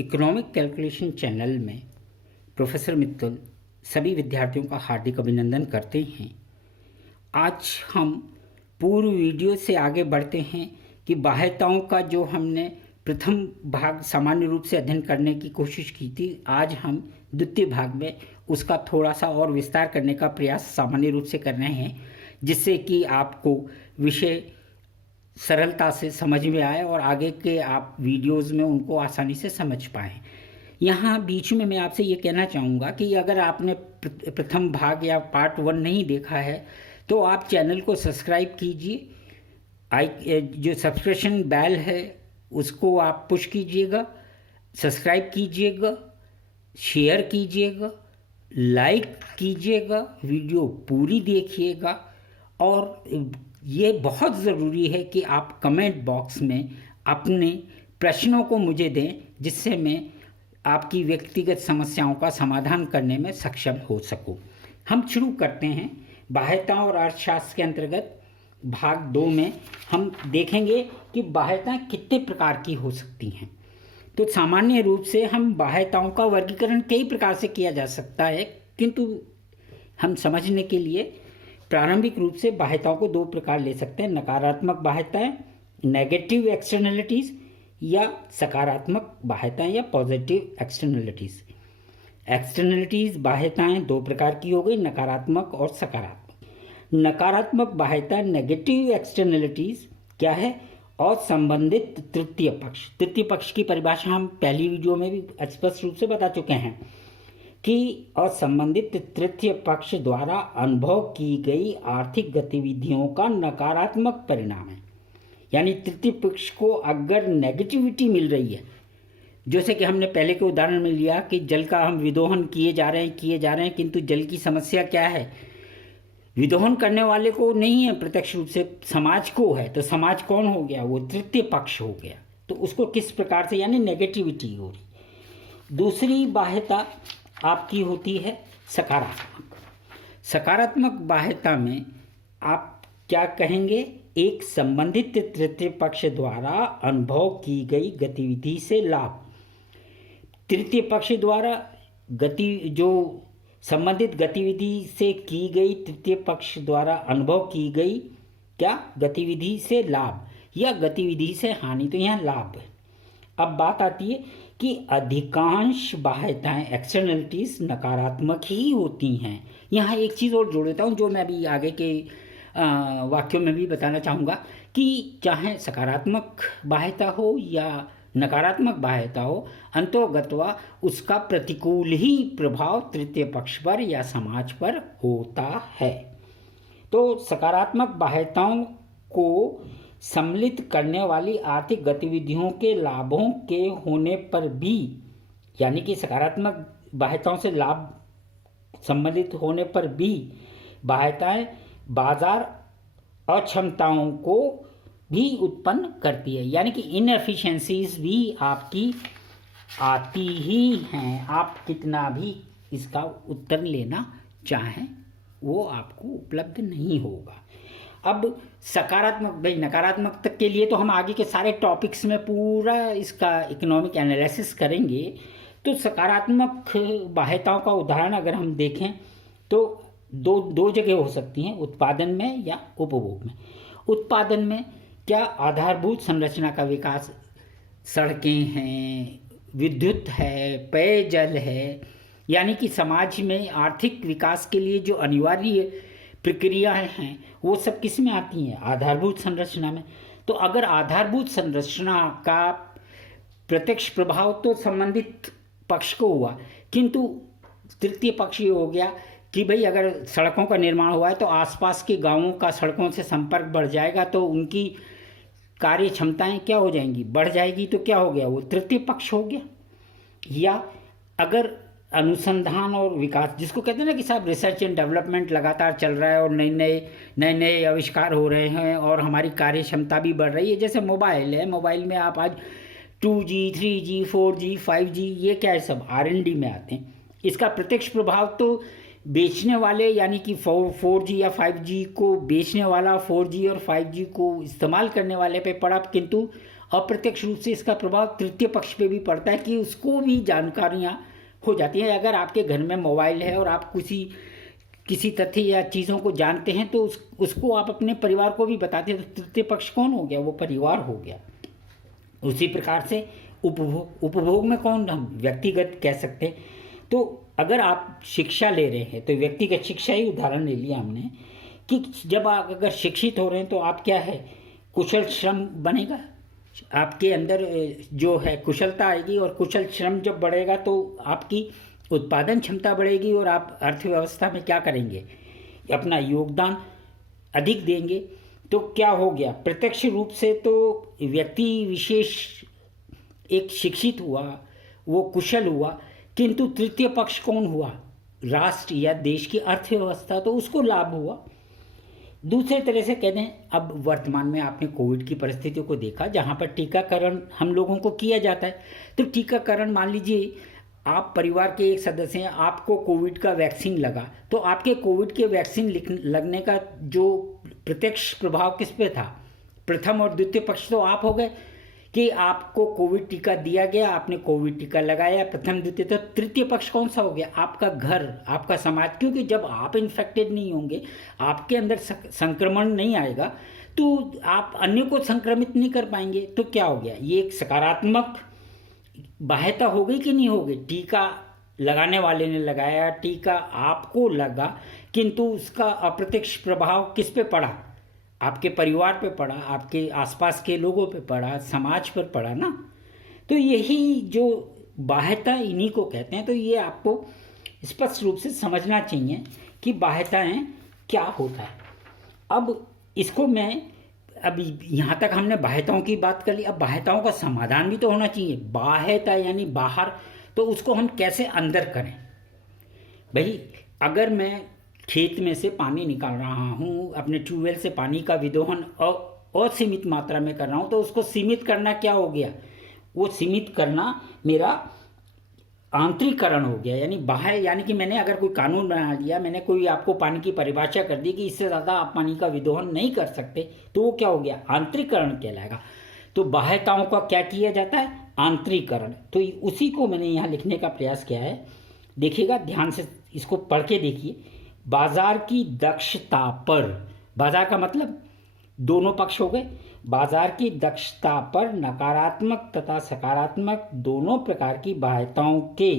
Economic calculation channel में professor Mittal सभी विद्यार्थियों का हार्दिक अभिनंदन करते हैं। आज हम पूर्व वीडियो से आगे बढ़ते हैं कि बाह्यताओं का जो हमने प्रथम भाग सामान्य रूप से अध्ययन करने की कोशिश की थी, आज हम द्वितीय भाग में उसका थोड़ा सा और विस्तार करने का प्रयास सामान्य रूप से कर रहे हैं, जिससे कि आपको विषय सरलता से समझ में आए और आगे के आप वीडियोस में उनको आसानी से समझ पाएँ। यहाँ बीच में मैं आपसे ये कहना चाहूँगा कि अगर आपने प्रथम भाग या पार्ट 1 नहीं देखा है तो आप चैनल को सब्सक्राइब कीजिए। जो सब्सक्रिप्शन बेल है उसको आप पुश कीजिएगा, सब्सक्राइब कीजिएगा, शेयर कीजिएगा, लाइक कीजिएगा, वीडियो पूरी देखिएगा और ये बहुत ज़रूरी है कि आप कमेंट बॉक्स में अपने प्रश्नों को मुझे दें, जिससे मैं आपकी व्यक्तिगत समस्याओं का समाधान करने में सक्षम हो सकूं। हम शुरू करते हैं। बाह्यता और अर्थशास्त्र के अंतर्गत भाग 2 में हम देखेंगे कि बाह्यताएं कितने प्रकार की हो सकती हैं। तो सामान्य रूप से हम बाह्यताओं का वर्गीकरण कई प्रकार से किया जा सकता है, किंतु हम समझने के लिए प्रारंभिक रूप से बाह्यताओं को 2 प्रकार ले सकते हैं। नकारात्मक बाह्यताएं, नेगेटिव एक्सटर्नलिटीज़, या सकारात्मक बाह्यताएं या पॉजिटिव एक्सटर्नलिटीज़। एक्सटर्नलिटीज़ बाह्यताएं 2 प्रकार की हो गई, नकारात्मक और सकारात्मक। नकारात्मक बाह्यता नेगेटिव एक्सटर्नलिटीज़ क्या है? और संबंधित तृतीय पक्ष। तृतीय पक्ष की परिभाषा हम पहली वीडियो में भी स्पष्ट रूप से बता चुके हैं कि असंबंधित तृतीय पक्ष द्वारा अनुभव की गई आर्थिक गतिविधियों का नकारात्मक परिणाम है। यानी तृतीय पक्ष को अगर नेगेटिविटी मिल रही है, जैसे कि हमने पहले के उदाहरण में लिया कि जल का हम विदोहन किए जा रहे हैं, किंतु जल की समस्या क्या है? विदोहन करने वाले को नहीं है, प्रत्यक्ष रूप से समाज को है। तो समाज कौन हो गया? वो तृतीय पक्ष हो गया। तो उसको किस प्रकार से, यानी नेगेटिविटी हो रही। दूसरी बाह्यता आपकी होती है सकारात्मक। सकारात्मक बाह्यता में आप क्या कहेंगे? एक संबंधित तृतीय पक्ष द्वारा अनुभव की गई गतिविधि से लाभ। तृतीय पक्ष द्वारा जो संबंधित गतिविधि से की गई, तृतीय पक्ष द्वारा अनुभव की गई क्या? गतिविधि से लाभ या गतिविधि से हानि। तो यहाँ लाभ है। अब बात आती है कि अधिकांश बाह्यताएं एक्सटर्नलिटीज नकारात्मक ही होती हैं। यहाँ एक चीज़ और जोड़ देता हूँ, जो मैं अभी आगे के वाक्यों में भी बताना चाहूँगा कि चाहे सकारात्मक बाह्यता हो या नकारात्मक बाह्यता हो, अंतोगत्वा उसका प्रतिकूल ही प्रभाव तृतीय पक्ष पर या समाज पर होता है। तो सकारात्मक बाह्यताओं को सम्मिलित करने वाली आर्थिक गतिविधियों के लाभों के होने पर भी, यानी कि सकारात्मक बाह्यताओं से लाभ सम्मिलित होने पर भी बाह्यताएं बाजार अक्षमताओं को भी उत्पन्न करती है। यानी कि इनएफिशिएंसीज भी आपकी आती ही हैं। आप कितना भी इसका उत्तर लेना चाहें वो आपको उपलब्ध नहीं होगा। अब सकारात्मक, नकारात्मक तक के लिए तो हम आगे के सारे टॉपिक्स में पूरा इसका इकोनॉमिक एनालिसिस करेंगे। तो सकारात्मक बाह्यताओं का उदाहरण अगर हम देखें तो दो जगह हो सकती हैं, उत्पादन में या उपभोग में। उत्पादन में क्या? आधारभूत संरचना का विकास, सड़कें हैं, विद्युत है, पेयजल है, यानी कि समाज में आर्थिक विकास के लिए जो अनिवार्य प्रक्रियाएं हैं वो सब किस में आती हैं? आधारभूत संरचना में। तो अगर आधारभूत संरचना का प्रत्यक्ष प्रभाव तो संबंधित पक्ष को हुआ, किंतु तृतीय पक्ष ये हो गया कि भाई अगर सड़कों का निर्माण हुआ है तो आसपास के गांवों का सड़कों से संपर्क बढ़ जाएगा, तो उनकी कार्य क्षमताएं क्या हो जाएंगी? बढ़ जाएगी। तो क्या हो गया? वो तृतीय पक्ष हो गया। या अगर अनुसंधान और विकास, जिसको कहते हैं ना कि साहब रिसर्च एंड डेवलपमेंट लगातार चल रहा है और नए आविष्कार हो रहे हैं और हमारी कार्य क्षमता भी बढ़ रही है। जैसे मोबाइल है, मोबाइल में आप आज 2G, 3G, 4G, 5G, ये क्या है? सब R&D में आते हैं। इसका प्रत्यक्ष प्रभाव तो बेचने वाले, यानी कि 4G या 5G को बेचने वाला, 4G और 5G को इस्तेमाल करने वाले पे पड़ा, किंतु अप्रत्यक्ष रूप से इसका प्रभाव तृतीय पक्ष पे भी पड़ता है कि उसको भी जानकारियाँ हो जाती हैं। अगर आपके घर में मोबाइल है और आप किसी तथ्य या चीज़ों को जानते हैं तो उसको आप अपने परिवार को भी बताते हैं, तो तृतीय पक्ष कौन हो गया? वो परिवार हो गया। उसी प्रकार से उपभोग में कौन हम व्यक्तिगत कह सकते हैं। तो अगर आप शिक्षा ले रहे हैं तो व्यक्तिगत शिक्षा ही उदाहरण ले लिया हमने कि जब आप अगर शिक्षित हो रहे हैं तो आप क्या है, कुशल श्रम बनेगा, आपके अंदर जो है कुशलता आएगी, और कुशल श्रम जब बढ़ेगा तो आपकी उत्पादन क्षमता बढ़ेगी और आप अर्थव्यवस्था में क्या करेंगे, अपना योगदान अधिक देंगे। तो क्या हो गया, प्रत्यक्ष रूप से तो व्यक्ति विशेष एक शिक्षित हुआ, वो कुशल हुआ, किंतु तृतीय पक्ष कौन हुआ? राष्ट्र या देश की अर्थव्यवस्था, तो उसको लाभ हुआ। दूसरे तरह से कहते हैं, अब वर्तमान में आपने कोविड की परिस्थितियों को देखा जहाँ पर टीकाकरण हम लोगों को किया जाता है। तो टीकाकरण, मान लीजिए आप परिवार के एक सदस्य हैं, आपको कोविड का वैक्सीन लगा, तो आपके कोविड के वैक्सीन लगने का जो प्रत्यक्ष प्रभाव किस पे था? प्रथम और द्वितीय पक्ष तो आप हो गए कि आपको कोविड टीका दिया गया, आपने कोविड टीका लगाया, प्रथम द्वितीय। तो तृतीय पक्ष कौन सा हो गया? आपका घर, आपका समाज, क्योंकि जब आप इन्फेक्टेड नहीं होंगे, आपके अंदर संक्रमण नहीं आएगा, तो आप अन्य को संक्रमित नहीं कर पाएंगे। तो क्या हो गया, ये एक सकारात्मक बाध्यता हो गई कि नहीं हो गई? टीका लगाने वाले ने लगाया, टीका आपको लगा, किंतु उसका अप्रत्यक्ष प्रभाव किस पे पड़ा? आपके परिवार पे पड़ा, आपके आसपास के लोगों पे पड़ा, समाज पर पड़ा ना। तो यही जो बाध्यता, इन्हीं को कहते हैं। तो ये आपको स्पष्ट रूप से समझना चाहिए कि बाध्यताएं क्या होता है। अब इसको मैं, अभी यहाँ तक हमने बाध्यताओं की बात कर ली, अब बाध्यताओं का समाधान भी तो होना चाहिए। बाध्यता यानी बाहर, तो उसको हम कैसे अंदर करें? भाई, अगर मैं खेत में से पानी निकाल रहा हूँ, अपने ट्यूबवेल से पानी का विदोहन असीमित मात्रा में कर रहा हूँ, तो उसको सीमित करना क्या हो गया? वो सीमित करना मेरा आंतरिकरण हो गया, यानी बाह्य। यानी कि मैंने अगर कोई कानून बना दिया, मैंने कोई आपको पानी की परिभाषा कर दी कि इससे ज़्यादा आप पानी का विदोहन नहीं कर सकते, तो वो क्या हो गया? आंतरिकरण कहलाएगा। तो बाह्यताओं का क्या किया जाता है? आंतरिकरण। तो उसी को मैंने यहाँ लिखने का प्रयास किया है। देखिएगा ध्यान से, इसको पढ़ के देखिए। बाजार की दक्षता पर, बाजार का मतलब दोनों पक्ष हो गए, बाजार की दक्षता पर नकारात्मक तथा सकारात्मक दोनों प्रकार की बाध्यताओं के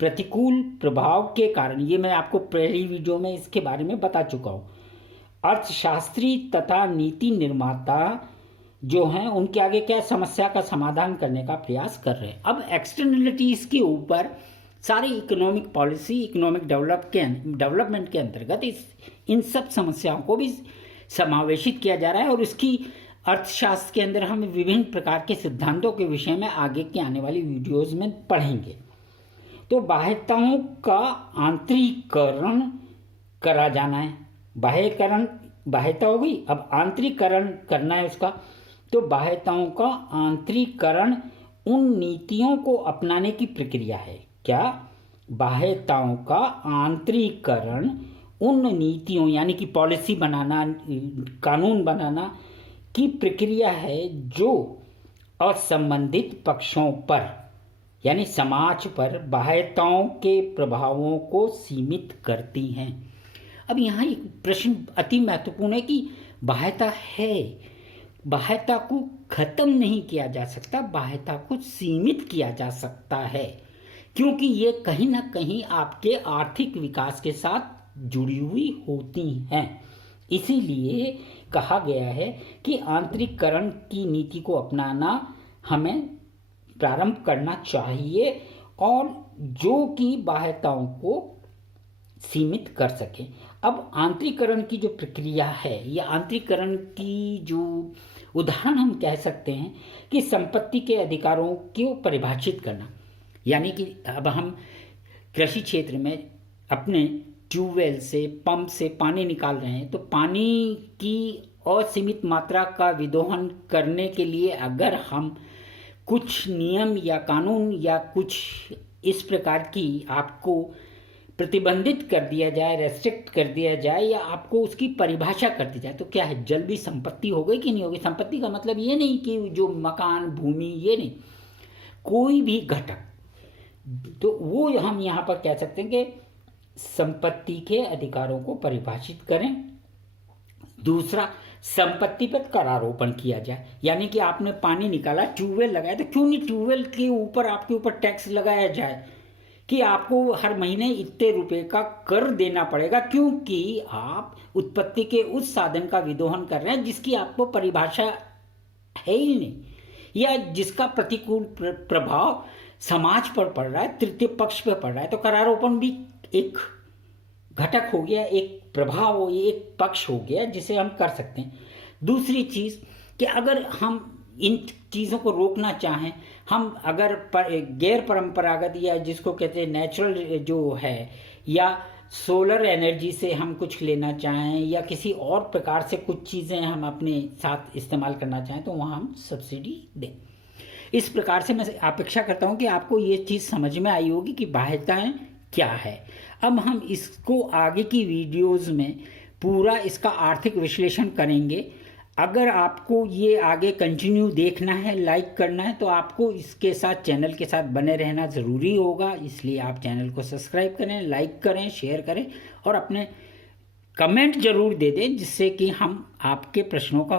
प्रतिकूल प्रभाव के कारण, ये मैं आपको पहली वीडियो में इसके बारे में बता चुका हूँ, अर्थशास्त्री तथा नीति निर्माता जो हैं उनके आगे क्या समस्या का समाधान करने का प्रयास कर रहे हैं। अब एक्सटर्नलिटीज़ के ऊपर सारी इकोनॉमिक पॉलिसी, इकोनॉमिक डेवलपमेंट के अंतर्गत इन सब समस्याओं को भी समावेशित किया जा रहा है, और इसकी अर्थशास्त्र के अंदर हम विभिन्न प्रकार के सिद्धांतों के विषय में आगे की आने वाली वीडियोज़ में पढ़ेंगे। तो बाह्यताओं का आंतरिकरण करा जाना है। बाह्यता हो गई, अब आंतरिकरण करना है उसका। तो बाह्यताओं का आंतरिकरण उन नीतियों को अपनाने की प्रक्रिया है। क्या? बाह्यताओं का आंतरिकरण उन नीतियों, यानी कि पॉलिसी बनाना, कानून बनाना की प्रक्रिया है जो असंबंधित पक्षों पर, यानी समाज पर बाह्यताओं के प्रभावों को सीमित करती हैं। अब यहाँ एक प्रश्न अति महत्वपूर्ण है कि बाह्यता है, बाह्यता को खत्म नहीं किया जा सकता, बाह्यता को सीमित किया जा सकता है, क्योंकि ये कहीं ना कहीं आपके आर्थिक विकास के साथ जुड़ी हुई होती हैं। इसीलिए कहा गया है कि आंतरिकरण की नीति को अपनाना हमें प्रारंभ करना चाहिए, और जो कि बाह्यताओं को सीमित कर सके। अब आंतरिकरण की जो प्रक्रिया है, या आंतरिकरण की जो उदाहरण हम कह सकते हैं कि संपत्ति के अधिकारों को परिभाषित करना। यानी कि अब हम कृषि क्षेत्र में अपने ट्यूबवेल से, पंप से पानी निकाल रहे हैं, तो पानी की असीमित मात्रा का विदोहन करने के लिए अगर हम कुछ नियम या कानून या कुछ इस प्रकार की आपको प्रतिबंधित कर दिया जाए, रेस्ट्रिक्ट कर दिया जाए, या आपको उसकी परिभाषा कर दी जाए, तो क्या है, जल भी संपत्ति हो गई कि नहीं होगी। संपत्ति का मतलब ये नहीं कि जो मकान, भूमि, ये नहीं, कोई भी घटक, तो वो हम यहाँ पर कह सकते हैं कि संपत्ति के अधिकारों को परिभाषित करें। दूसरा, संपत्ति पर करारोपण किया जाए, यानी कि आपने पानी निकाला, ट्यूबवेल लगाया, तो क्यों नहीं ट्यूबवेल के ऊपर आपके ऊपर टैक्स लगाया जाए कि आपको हर महीने इतने रुपए का कर देना पड़ेगा, क्योंकि आप उत्पत्ति के उस साधन का विदोहन कर रहे हैं जिसकी आपको परिभाषा है ही नहीं, या जिसका प्रतिकूल प्रभाव समाज पर पड़ रहा है, तृतीय पक्ष पर पड़ रहा है। तो करारोपण भी एक घटक हो गया, एक प्रभाव हो, एक पक्ष हो गया जिसे हम कर सकते हैं। दूसरी चीज़ कि अगर हम इन चीज़ों को रोकना चाहें, हम अगर गैर परंपरागत या जिसको कहते हैं नेचुरल जो है, या सोलर एनर्जी से हम कुछ लेना चाहें, या किसी और प्रकार से कुछ चीज़ें हम अपने साथ इस्तेमाल करना चाहें, तो वहाँ हम सब्सिडी दें। इस प्रकार से मैं अपेक्षा करता हूँ कि आपको ये चीज़ समझ में आई होगी कि बाध्यताएं क्या है। अब हम इसको आगे की वीडियोस में पूरा इसका आर्थिक विश्लेषण करेंगे। अगर आपको ये आगे कंटिन्यू देखना है, लाइक करना है, तो आपको इसके साथ, चैनल के साथ बने रहना ज़रूरी होगा। इसलिए आप चैनल को सब्सक्राइब करें, लाइक करें, शेयर करें और अपने कमेंट ज़रूर दे दें, जिससे कि हम आपके प्रश्नों का